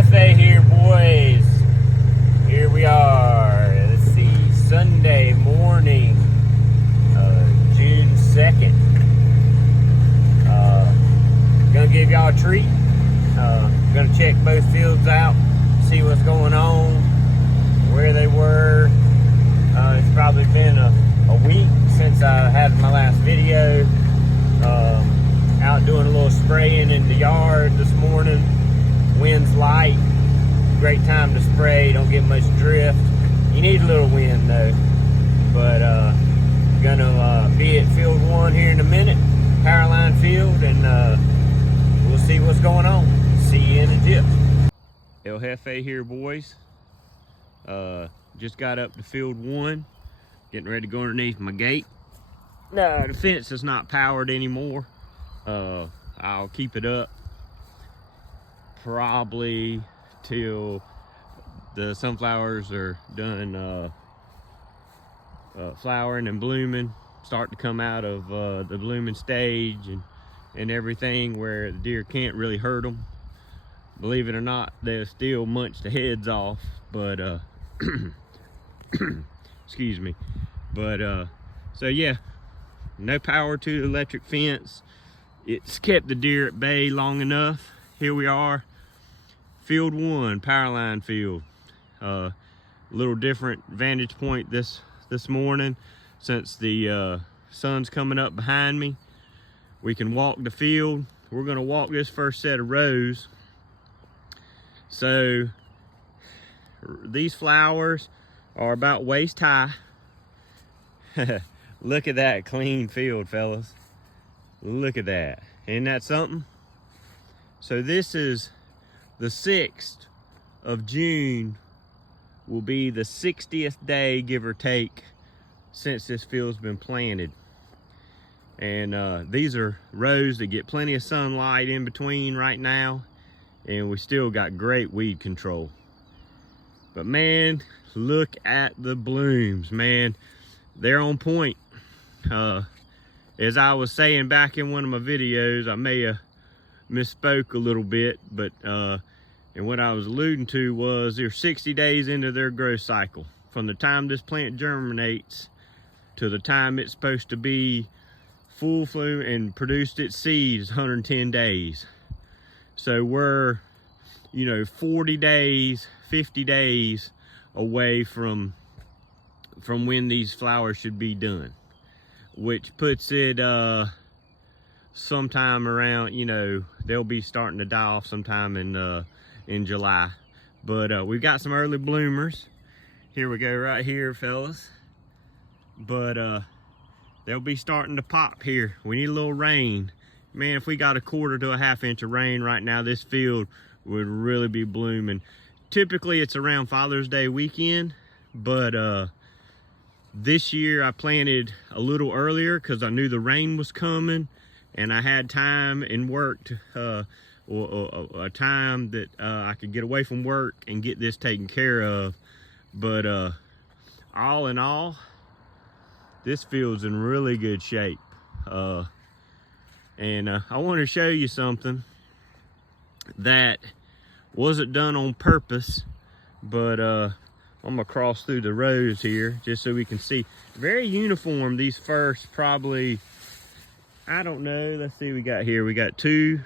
Hefe here, boys. Here we are. Let's see, Sunday morning, June 2nd. Gonna give y'all a treat. Gonna check both fields out, see what's going on, where they were. It's probably been a week since I had my last video. Out doing a little spraying in the yard this morning. Wind's light, great time to spray, don't get much drift. You need a little wind though. But gonna be at field 1 here in a minute, Powerline field, and we'll see what's going on. See you in a dip. El Jefe here, boys. Just got up to field 1, getting ready to go underneath my gate. No, the fence is not powered anymore. I'll keep it up probably till the sunflowers are done flowering and blooming, start to come out of the blooming stage and everything, where the deer can't really hurt them. Believe it or not, they'll still munch the heads off, but excuse me. But so yeah, no power to the electric fence. It's kept the deer at bay long enough. Here we are, field 1, Powerline field. A little different vantage point this morning, since the sun's coming up behind me. We can walk the field. We're gonna walk this first set of rows. So these flowers are about waist high. Look at that clean field, fellas. Look at that. Isn't that something? So this is the 6th of June, will be the 60th day, give or take, since this field's been planted. And these are rows that get plenty of sunlight in between right now, and we still got great weed control. But man, look at the blooms, man. They're on point. As I was saying back in one of my videos, I may have misspoke a little bit, but and what I was alluding to was they're 60 days into their growth cycle. From the time this plant germinates to the time it's supposed to be full bloom and produced its seeds, 110 days. So we're, 40 days, 50 days away from when these flowers should be done, which puts it sometime around, they'll be starting to die off sometime in July. But we've got some early bloomers. Here we go right here, fellas. But they'll be starting to pop here. We need a little rain. Man, if we got a 1/4 to a 1/2 inch of rain right now, this field would really be blooming. Typically it's around Father's Day weekend, but this year I planted a little earlier because I knew the rain was coming, and I had time and worked or a time that I could get away from work and get this taken care of. But all in all, this field's in really good shape. And I want to show you something that wasn't done on purpose, but I'm gonna cross through the rows here just so we can see. Very uniform, these first probably, I don't know, let's see, we got 2,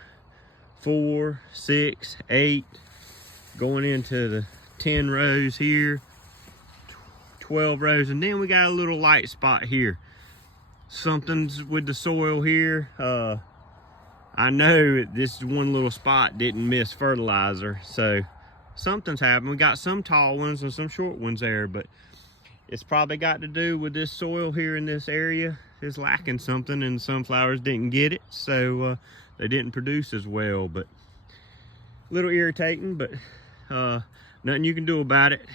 4, 6, 8, going into the 10 rows here, 12 rows, and then we got a little light spot here. Something's with the soil here. I know this one little spot didn't miss fertilizer, so something's happened. We got some tall ones and some short ones there, but it's probably got to do with this soil here in this area is lacking something, and sunflowers didn't get it, so they didn't produce as well. But a little irritating, but nothing you can do about it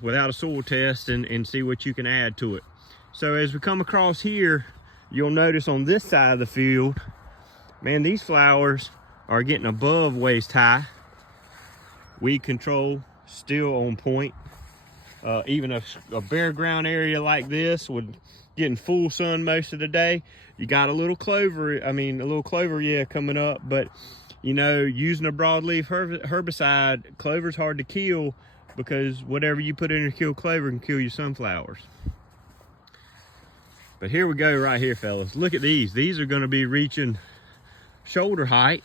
without a soil test and see what you can add to it. So as we come across here, you'll notice on this side of the field, man, these flowers are getting above waist high. Weed control still on point. Even a bare ground area like this, with getting full sun most of the day, you got a little clover, yeah, coming up, but you know, using a broadleaf herbicide, clover's hard to kill because whatever you put in to kill clover can kill your sunflowers. But here we go right here, fellas. Look at these. These are gonna be reaching shoulder height.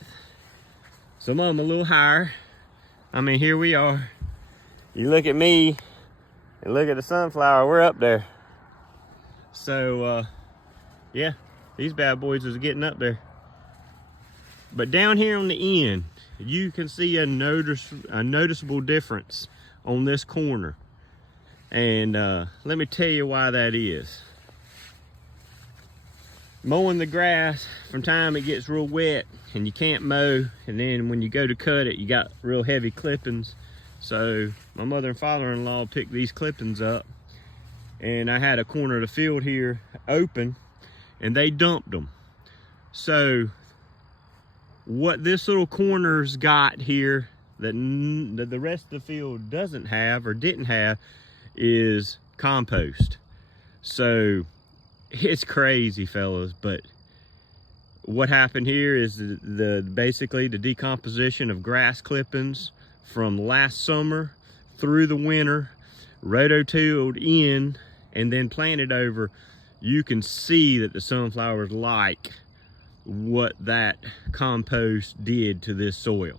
Some of them a little higher. I mean, here we are. You look at me and look at the sunflower, we're up there. So, yeah, these bad boys is getting up there. But down here on the end, you can see a noticeable difference on this corner. And let me tell you why that is. Mowing the grass, from time it gets real wet and you can't mow, and then when you go to cut it, you got real heavy clippings. So my mother and father-in-law picked these clippings up, and I had a corner of the field here open, and they dumped them. So what this little corner's got here that the rest of the field doesn't have or didn't have is compost. So it's crazy, fellas, but what happened here is basically the decomposition of grass clippings from last summer through the winter, rototilled in and then planted over. You can see that the sunflowers like what that compost did to this soil.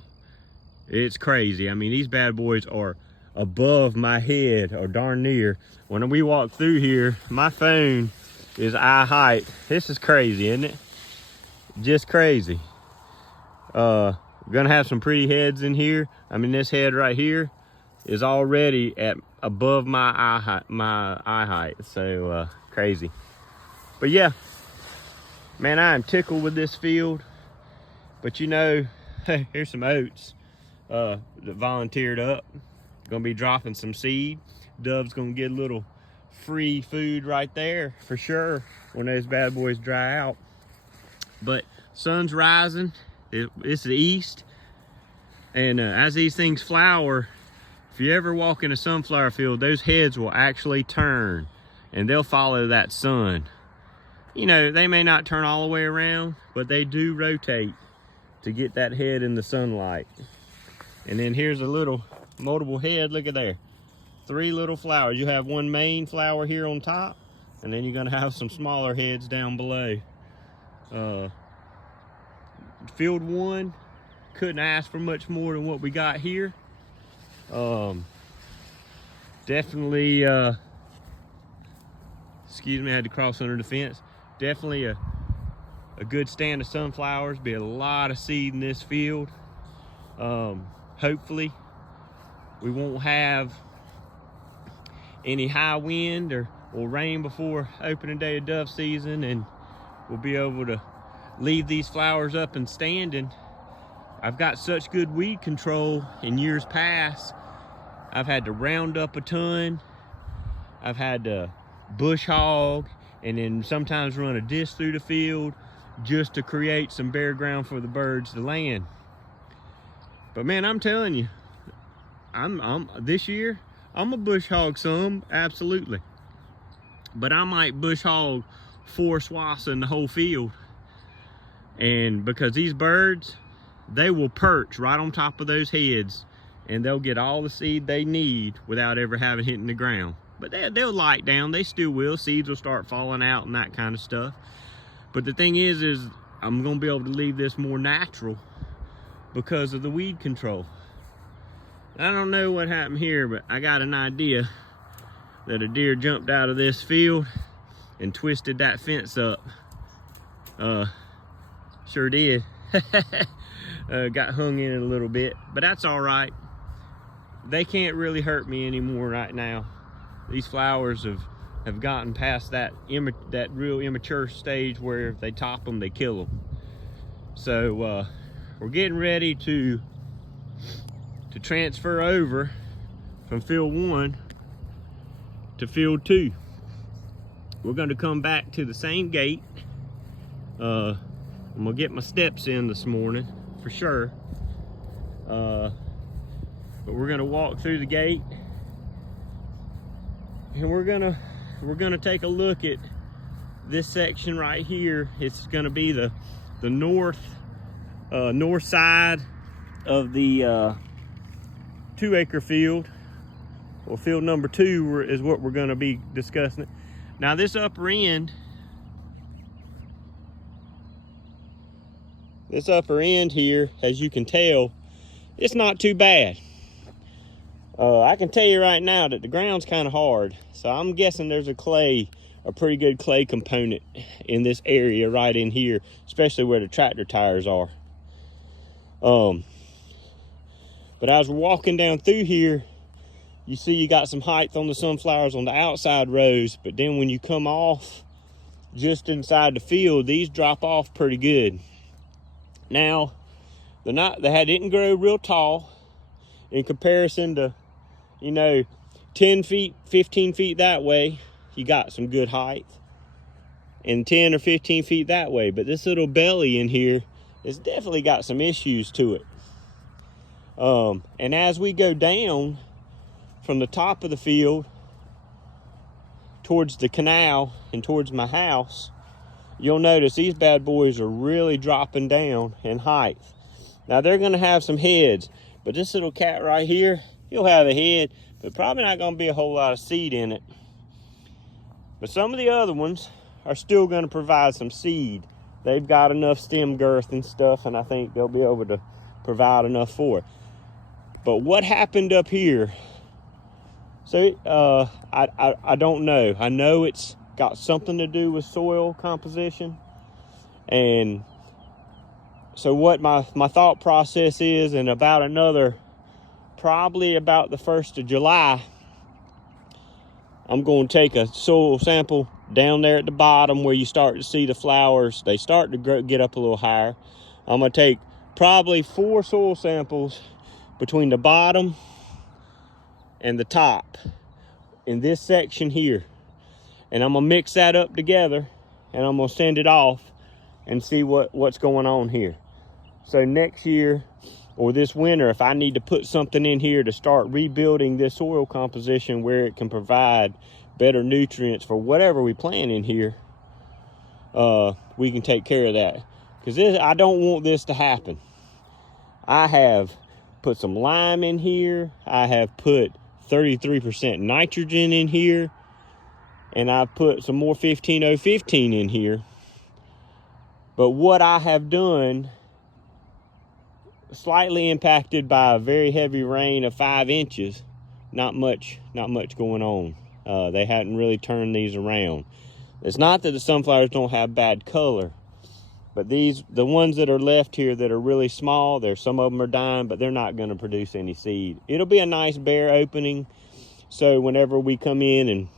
It's crazy. I mean, these bad boys are above my head, or darn near. When we walk through here, my phone is eye height. This is crazy, isn't it? Just crazy. We're gonna have some pretty heads in here. I mean, this head right here is already at above my eye height. So crazy. But yeah, man, I am tickled with this field. But you know, here's some oats that volunteered up. Gonna be dropping some seed. Dove's gonna get a little free food right there for sure when those bad boys dry out. But sun's rising. It's the east, and as these things flower, if you ever walk in a sunflower field, those heads will actually turn and they'll follow that sun. You know, they may not turn all the way around, but they do rotate to get that head in the sunlight. And then here's a little multiple head. Look at there, 3 little flowers. You have one main flower here on top, and then you're gonna have some smaller heads down below. Field 1 couldn't ask for much more than what we got here. Definitely, excuse me, I had to cross under the fence. Definitely a good stand of sunflowers. Be a lot of seed in this field. Hopefully we won't have any high wind or rain before opening day of dove season, and we'll be able to leave these flowers up and standing. I've got such good weed control in years past. I've had to round up a ton. I've had to bush hog, and then sometimes run a disc through the field just to create some bare ground for the birds to land. But man, I'm telling you, this year I'm a bush hog some, absolutely. But I might bush hog 4 swaths in the whole field. And because these birds, they will perch right on top of those heads, and they'll get all the seed they need without ever having hit in the ground. But they'll light down, they still will. Seeds will start falling out and that kind of stuff. But the thing is I'm gonna be able to leave this more natural because of the weed control. I don't know what happened here, but I got an idea that a deer jumped out of this field and twisted that fence up. Sure did. Got hung in it a little bit, but that's all right. They can't really hurt me anymore right now. These flowers have gotten past that real immature stage where if they top them, they kill them. So we're getting ready to transfer over from field 1 to field 2. We're going to come back to the same gate. I'm gonna get my steps in this morning for sure, but we're gonna walk through the gate, and we're gonna take a look at this section right here. It's gonna be the north north side of the 2-acre field. Well, field number 2 is what we're going to be discussing it. Now this upper end here, as you can tell, it's not too bad. I can tell you right now that the ground's kind of hard, so I'm guessing there's a pretty good clay component in this area right in here, especially where the tractor tires are. But as we're walking down through here, you see you got some height on the sunflowers on the outside rows, but then when you come off just inside the field, these drop off pretty good. Now, they didn't grow real tall in comparison to, 10 feet, 15 feet that way, you got some good height, and 10 or 15 feet that way. But this little belly in here has definitely got some issues to it. And as we go down from the top of the field towards the canal and towards my house, you'll notice these bad boys are really dropping down in height. Now they're gonna have some heads, but this little cat right here, he'll have a head, but probably not gonna be a whole lot of seed in it. But some of the other ones are still gonna provide some seed. They've got enough stem girth and stuff, and I think they'll be able to provide enough for it. But what happened up here, so I don't know. I know it's got something to do with soil composition. And so what my thought process is, and probably about the 1st of July, I'm going to take a soil sample down there at the bottom where you start to see the flowers. They start to get up a little higher. I'm going to take probably 4 soil samples between the bottom and the top in this section here. And I'm going to mix that up together, and I'm going to send it off and see what's going on here. So next year, or this winter, if I need to put something in here to start rebuilding this soil composition where it can provide better nutrients for whatever we plant in here, we can take care of that. Because I don't want this to happen. I have put some lime in here. I have put 33% nitrogen in here. And I've put some more 15015 in here. But what I have done, slightly impacted by a very heavy rain of 5 inches, not much going on. They hadn't really turned these around. It's not that the sunflowers don't have bad color, but the ones that are left here that are really small, some of them are dying, but they're not going to produce any seed. It'll be a nice bare opening, so whenever we come in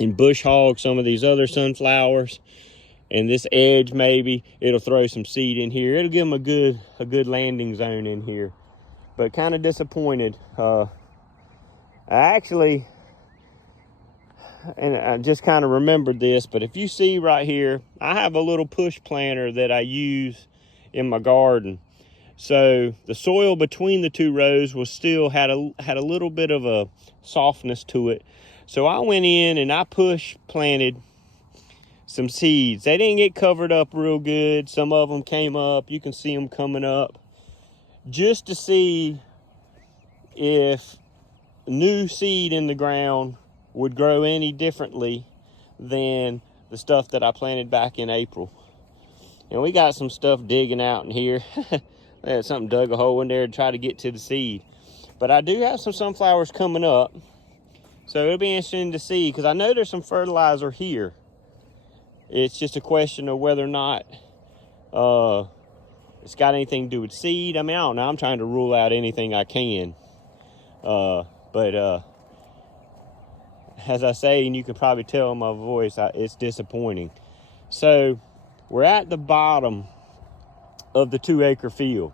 and bush hog some of these other sunflowers, and this edge maybe, it'll throw some seed in here. It'll give them a good landing zone in here. But kind of disappointed. I just kind of remembered this, but if you see right here, I have a little push planter that I use in my garden. So the soil between the 2 rows had a little bit of a softness to it. So I went in and I push planted some seeds. They didn't get covered up real good. Some of them came up. You can see them coming up, just to see if new seed in the ground would grow any differently than the stuff that I planted back in April. And we got some stuff digging out in here. Something dug a hole in there to try to get to the seed. But I do have some sunflowers coming up, so it'll be interesting to see, because I know there's some fertilizer here. It's just a question of whether or not it's got anything to do with seed. I mean, I don't know. I'm trying to rule out anything I can. But as I say, and you can probably tell in my voice, it's disappointing. So we're at the bottom of the 2-acre field.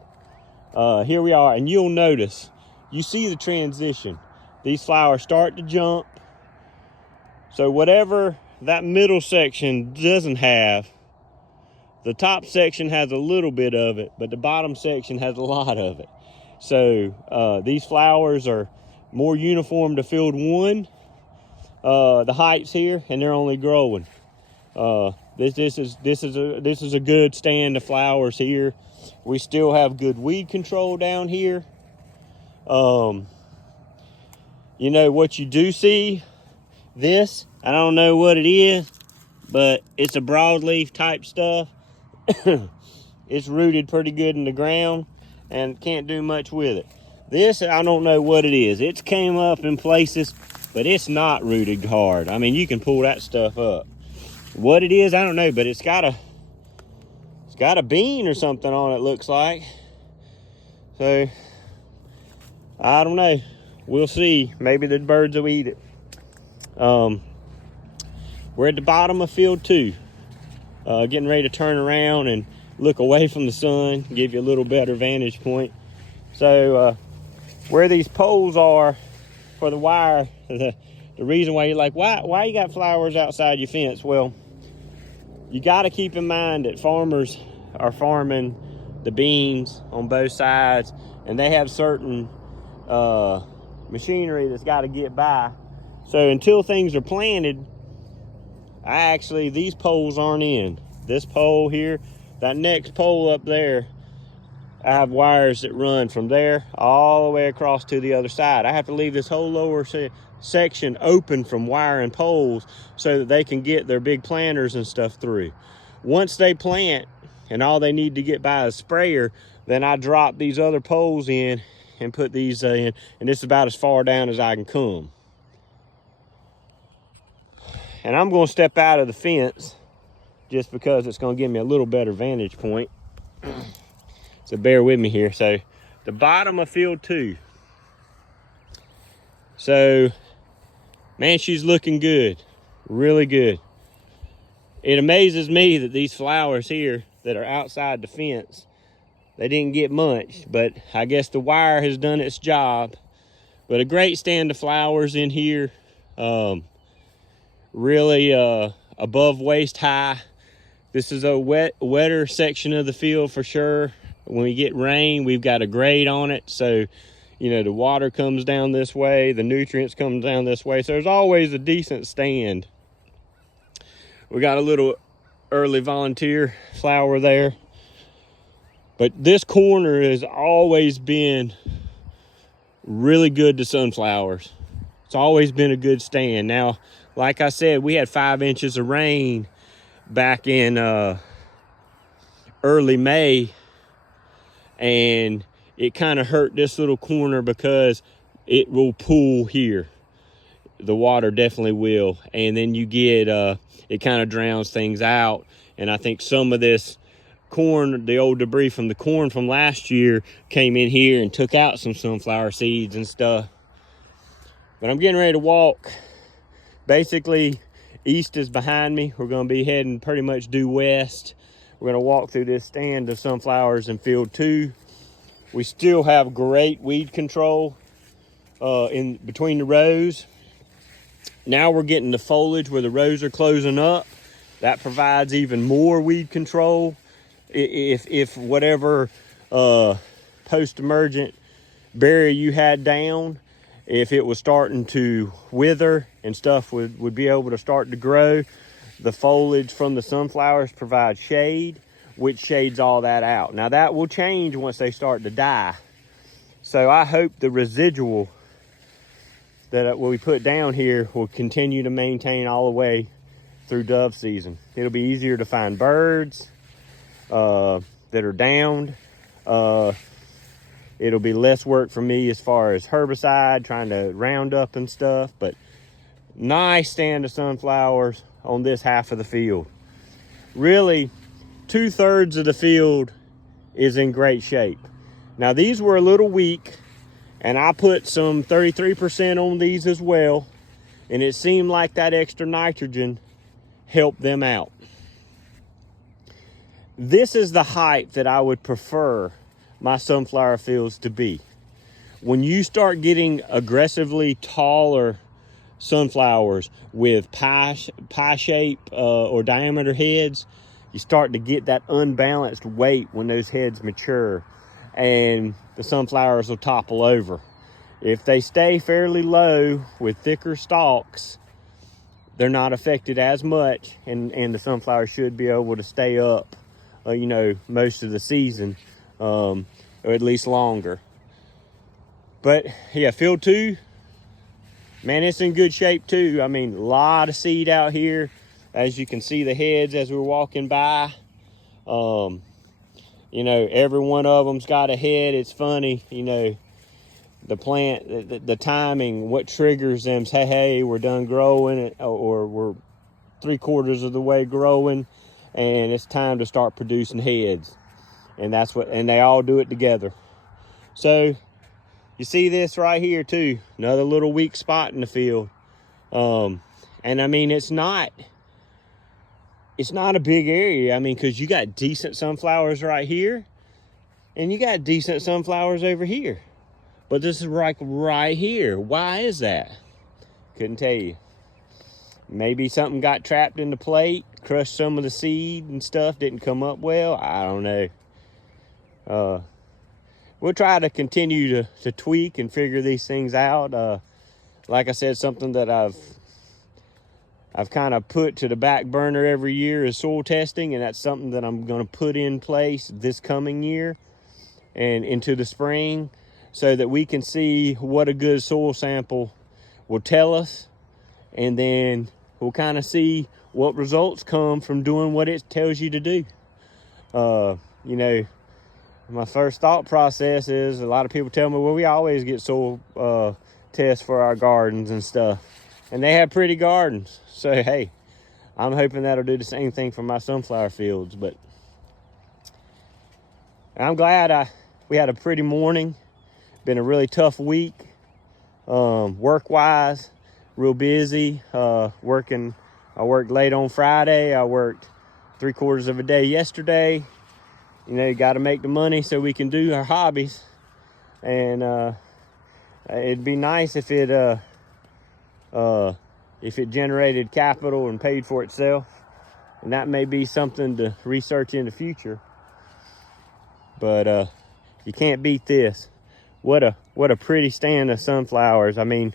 Here we are, and you'll notice, you see the transition. These flowers start to jump. So whatever that middle section doesn't have, the top section has a little bit of it, but the bottom section has a lot of it. So these flowers are more uniform to field 1, the heights here, and they're only growing. This is a good stand of flowers here. We still have good weed control down here. You know what you do see, this, I don't know what it is, but it's a broadleaf type stuff. It's rooted pretty good in the ground and can't do much with it. This, I don't know what it is. It's came up in places, but it's not rooted hard. I mean, you can pull that stuff up. What it is, I don't know, but it's got a bean or something on it, looks like. So, I don't know. We'll see. Maybe the birds will eat it. We're at the bottom of field 2. Getting ready to turn around and look away from the sun, give you a little better vantage point. So where these poles are for the wire, the reason why you're like, why you got flowers outside your fence? Well, you got to keep in mind that farmers are farming the beans on both sides, and they have certain machinery that's got to get by. So until things are planted, these poles aren't in. This pole here, that next pole up there, I have wires that run from there all the way across to the other side. I have to leave this whole lower section open from wire and poles so that they can get their big planters and stuff through. Once they plant and all they need to get by is sprayer, then I drop these other poles in and put these in, and it's about as far down as I can come. And I'm going to step out of the fence just because it's going to give me a little better vantage point. So bear with me here. So the bottom of field 2. So, man, she's looking good. Really good. It amazes me that these flowers here that are outside the fence, they didn't get much, but I guess the wire has done its job. But a great stand of flowers in here. Really above waist high. This is a wetter section of the field for sure. When we get rain, we've got a grade on it, so you know the water comes down this way, the nutrients come down this way, so there's always a decent stand. We got a little early volunteer flower there, but this corner has always been really good to sunflowers. It's always been a good stand. Now, like I said, we had 5 inches of rain back in early May, and it kind of hurt this little corner because it will pool here. The water definitely will, and then you get it kind of drowns things out. And I think some of this corn, the old debris from the corn from last year, came in here and took out some sunflower seeds and stuff. But I'm getting ready to walk. Basically, east is behind me. We're going to be heading pretty much due west. We're going to walk through this stand of sunflowers in field 2. We still have great weed control in between the rows. Now we're getting the foliage where the rows are closing up. That provides even more weed control. If whatever post-emergent berry you had down, if it was starting to wither and stuff would be able to start to grow, the foliage from the sunflowers provides shade, which shades all that out. Now that will change once they start to die. So I hope the residual that we put down here will continue to maintain all the way through dove season. It'll be easier to find birds that are downed. It'll be less work for me as far as herbicide, trying to round up and stuff, but nice stand of sunflowers on this half of the field. Really, 2/3 of the field is in great shape. Now these were a little weak, and I put some 33% on these as well, and it seemed like that extra nitrogen helped them out. This is the height that I would prefer my sunflower fields to be. When you start getting aggressively taller sunflowers with pie shape or diameter heads, you start to get that unbalanced weight when those heads mature, and the sunflowers will topple over. If they stay fairly low with thicker stalks, they're not affected as much, and the sunflower should be able to stay up, most of the season or at least longer. But yeah, field 2, man, it's in good shape too. I mean, a lot of seed out here. As you can see the heads as we're walking by. You know, every one of them's got a head. It's funny, you know, the plant, the timing, what triggers them. Say, hey, we're done growing, or we're 3/4 of the way growing, and it's time to start producing heads. And that's what, and they all do it together. So you see this right here too, another little weak spot in the field. And I mean, it's not a big area. I mean, because you got decent sunflowers right here, and you got decent sunflowers over here. But this is like right here. Why is that? Couldn't tell you. Maybe something got trapped in the plate, crushed some of the seed and stuff, didn't come up well. I don't know. We'll try to continue to tweak and figure these things out. Like I said, something that I've kind of put to the back burner every year is soil testing, and that's something that I'm going to put in place this coming year and into the spring, so that we can see what a good soil sample will tell us, and then we'll kind of see what results come from doing what it tells you to do. You know, my first thought process is, a lot of people tell me, well, we always get soil tests for our gardens and stuff, and they have pretty gardens. So hey, I'm hoping that'll do the same thing for my sunflower fields. But I'm glad we had a pretty morning. Been a really tough week, work-wise, real busy, working. I worked late on Friday. I worked 3/4 of a day yesterday. You know, you got to make the money so we can do our hobbies. And it'd be nice if it generated capital and paid for itself. And that may be something to research in the future. But you can't beat this. What a pretty stand of sunflowers. I mean,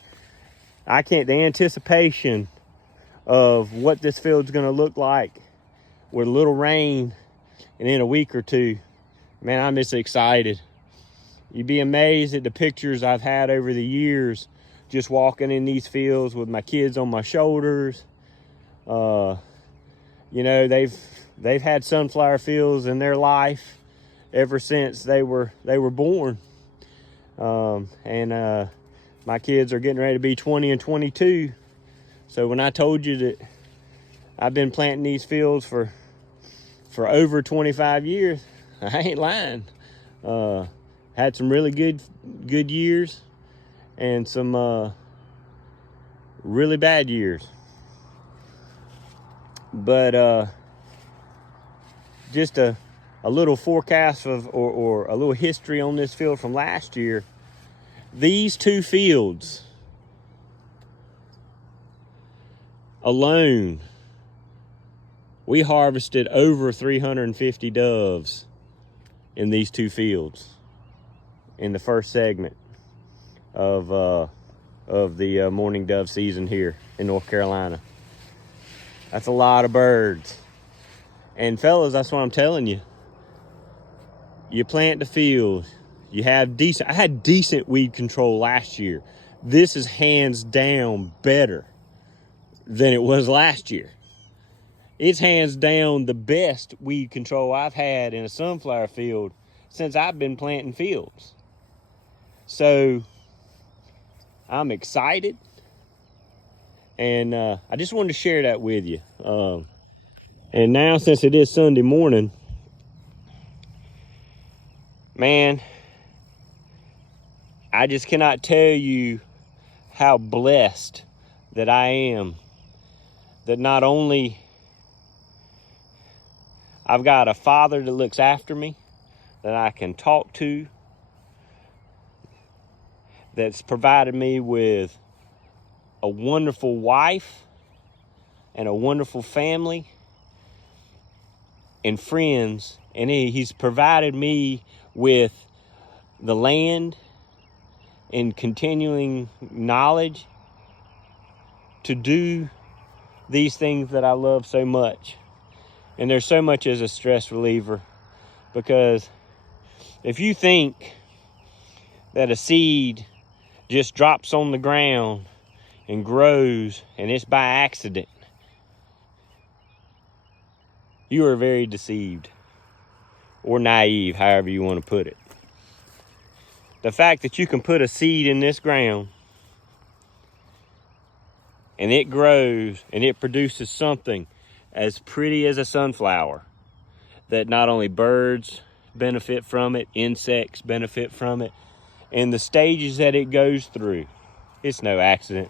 the anticipation of what this field's gonna look like with a little rain and in a week or two, man, I'm just excited. You'd be amazed at the pictures I've had over the years, just walking in these fields with my kids on my shoulders. You know, they've had sunflower fields in their life ever since they were born. My kids are getting ready to be 20 and 22. So when I told you that I've been planting these fields for over 25 years, I ain't lying. Had some really good years and some really bad years. But just a little forecast or a little history on this field from last year. These 2 fields alone, we harvested over 350 doves in these 2 fields in the first segment of the mourning dove season here in North Carolina. That's a lot of birds. And fellas, that's what I'm telling you. You plant the field, you have I had decent weed control last year. This is hands down better than it was last year. It's hands down the best weed control I've had in a sunflower field since I've been planting fields. So I'm excited, and I just wanted to share that with you. And now, since it is Sunday morning, man, I just cannot tell you how blessed that I am, that not only I've got a father that looks after me, that I can talk to, that's provided me with a wonderful wife and a wonderful family and friends, and he's provided me with the land and continuing knowledge to do these things that I love so much. And there's so much as a stress reliever, because If you think that a seed just drops on the ground and grows and it's by accident, you are very deceived, or naive, however you want to put it. The fact that you can put a seed in this ground and it grows and it produces something as pretty as a sunflower, that not only birds benefit from it, insects benefit from it, and the stages that it goes through, it's no accident.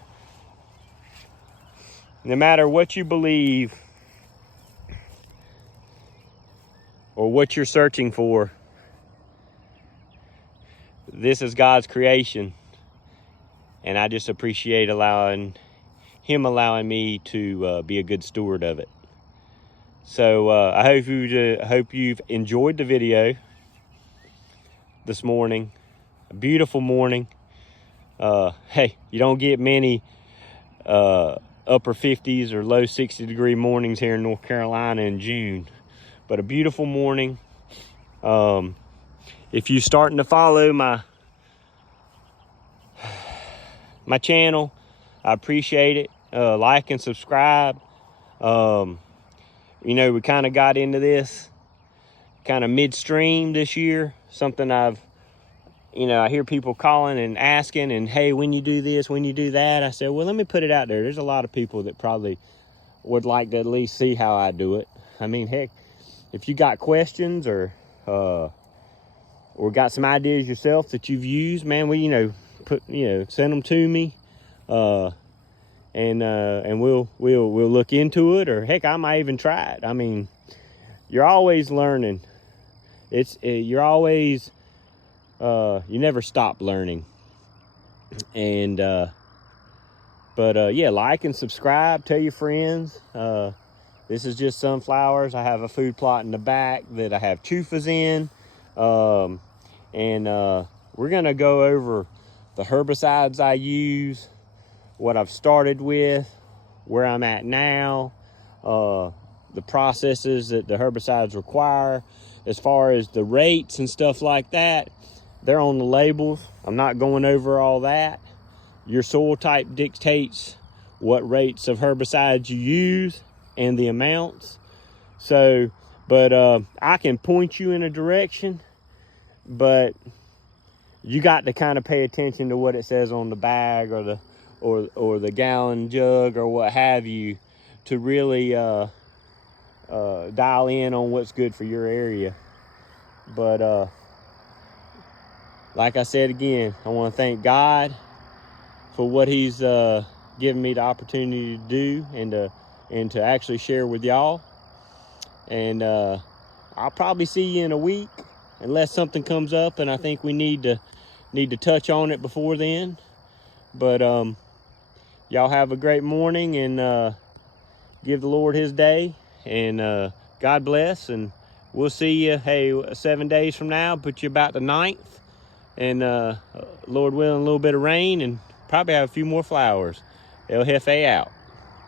No matter what you believe or what you're searching for, this is God's creation, and I just appreciate Him allowing me to be a good steward of it. So I hope you've enjoyed the video this morning. A beautiful morning. Hey, you don't get many upper 50s or low 60-degree mornings here in North Carolina in June, but a beautiful morning. If you're starting to follow my channel, I appreciate it. Like and subscribe. You know, we kind of got into this kind of midstream this year. Something I hear people calling and asking, and hey, when you do this, when you do that. I said, well, let me put it out there. There's a lot of people that probably would like to at least see how I do it. I mean, heck, if you got questions or got some ideas yourself that you've used, man, send them to me. And we'll look into it, or heck, I might even try it. I mean, you're always learning. You're always, you never stop learning. And, yeah, like and subscribe, tell your friends. This is just sunflowers. I have a food plot in the back that I have chufas in. We're gonna go over the herbicides I use, what I've started with, where I'm at now, the processes that the herbicides require. As far as the rates and stuff like that, they're on the labels. I'm not going over all that. Your soil type dictates what rates of herbicides you use and the amounts. So, but I can point you in a direction, but you got to kind of pay attention to what it says on the bag or the gallon jug or what have you, to really dial in on what's good for your area. But like I said again, I want to thank God for what He's given me the opportunity to do and to actually share with y'all. And I'll probably see you in a week, unless something comes up and I think we need to touch on it before then. But y'all have a great morning, and give the Lord His day, and God bless, and we'll see you, 7 days from now. Put you about the 9th, and Lord willing, a little bit of rain, and probably have a few more flowers. El Jefe out.